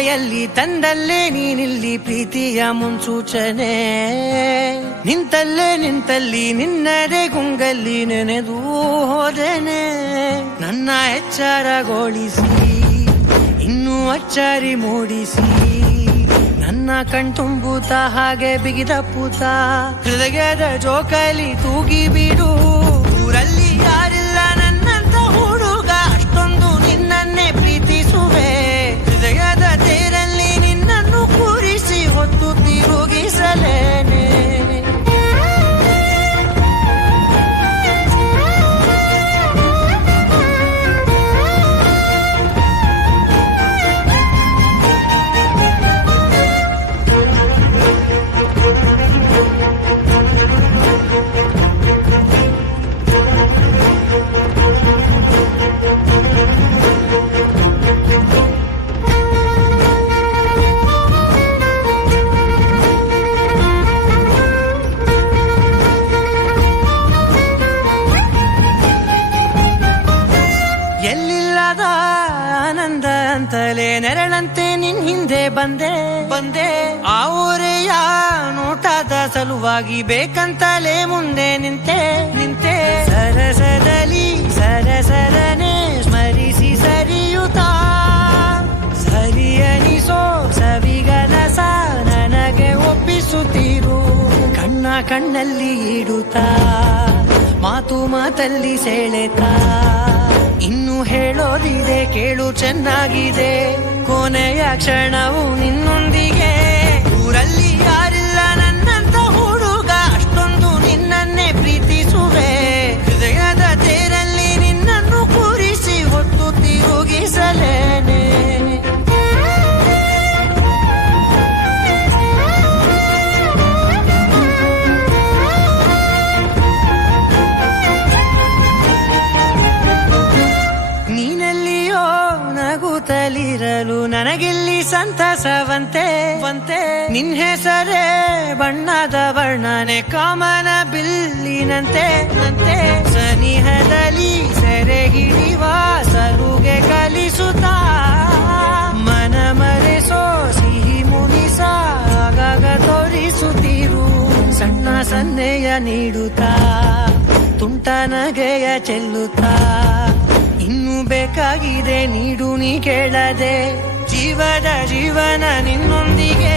ಜೊತೆಯಲ್ಲಿ ತಂದಲ್ಲೇ ನೀನಿಲ್ಲಿ ಪ್ರೀತಿಯ ಮುನ್ಸೂಚನೆ. ನಿಂತಲ್ಲಿ ನಿನ್ನದೇ ಗುಂಗಲ್ಲಿ ನೆನೆದು ಹೋದೆನೆ. ನನ್ನ ಎಚ್ಚರಗೊಳಿಸಿ ಇನ್ನೂ ಅಚ್ಚರಿ ಮೂಡಿಸಿ ನನ್ನ ಕಣ್ತುಂಬುತ್ತ ಹಾಗೆ ಬಿಗಿದ ಪೂತ ಹೃದಯದ ಜೋಕಾಲಿ ತೂಗಿ ಬಿಡು. ಊರಲ್ಲಿ ಯಾರಿಲ್ಲ ನನ್ನಂತ ಹುಡುಗ, ಅಷ್ಟೊಂದು ನಿನ್ನನ್ನೇ ಪ್ರೀತಿಸುವೆ. ಹೃದಯದ ತೇರಲ್ಲಿ ನಿನ್ನನ್ನು ಕೂರಿಸಿ ಹೊತ್ತು ತಿರುಗಿಸಲೇನೆ. ಎಲ್ಲಿಲ್ಲದ ಆನಂದ ಅಂತಲೇ ನೆರಳಂತೆ ನಿನ್ ಹಿಂದೆ ಬಂದೆ. ಆ ಊರೆಯ ನೋಟದ ಸಲುವಾಗಿ ಬೇಕಂತಲೇ ಮುಂದೆ ನಿಂತೆ. ಸರಸದಲ್ಲಿ ಸರಸರನೆ ಸ್ಮರಿಸಿ ಸರಿಯುತ್ತಾ ಸರಿಯನಿಸೋ ಸವಿಗನಸ ನನಗೆ ಒಪ್ಪಿಸುತ್ತೀರು. ಕಣ್ಣಲ್ಲಿ ಇಡುತ್ತಾ ಮಾತಲ್ಲಿ ಸೆಳೆತಾ ಇನ್ನು ಹೇಳೋದಿದೆ ಕೇಳು ಚೆನ್ನಾಗಿದೆ. ಕೊನೆಯ ಕ್ಷಣವು ನಿನ್ನೊಂದಿಗೆ. ಊರಲ್ಲಿ ಯಾರಿಲ್ಲ ನನ್ನಂತ ಹುಡುಗ, ಅಷ್ಟೊಂದು ನಿನ್ನನ್ನೇ ಪ್ರೀತಿಸುವೆ. ಹೃದಯದ ತೇರಲ್ಲಿ ನಿನ್ನನ್ನು ಕೂರಿಸಿ ಹೊತ್ತು ತಿರುಗಿಸಲೇನೆ. ನೀನೆಲ್ಲಿಯೋ ನಗುತ್ತಲಿರಲು ನನಗಿಲ್ಲಿ ಸಂತಸವಂತೆ. ನಿನ್ ಹೆಸರೇ ಬಣ್ಣದ ವರ್ಣನೆ ಕಾಮನ ಬಿಲ್ಲಿನಂತೆ. ಸನಿಹದಲ್ಲಿ ಸೆರೆ ಹಿಡಿಯುವ ಸಲುಗೆ ಕಲಿಸುತ್ತಾ ಮನ ಮರೆಸೋ ಸಿಹಿ ಮುನಿಸ ಆಗಾಗ ತೋರಿಸುತ್ತೀರು. ಸಣ್ಣ ಸನ್ನೆಯ ನೀಡುತ್ತಾ ತುಂಟ ನಗೆಯ ಚೆಲ್ಲುತ್ತಾ ಇನ್ನು ಬೇಕಾಗಿದೆ ನೀಡು ನೀ ಕೇಳದೆ. ಜೀವನ ನಿನ್ನೊಂದಿಗೆ.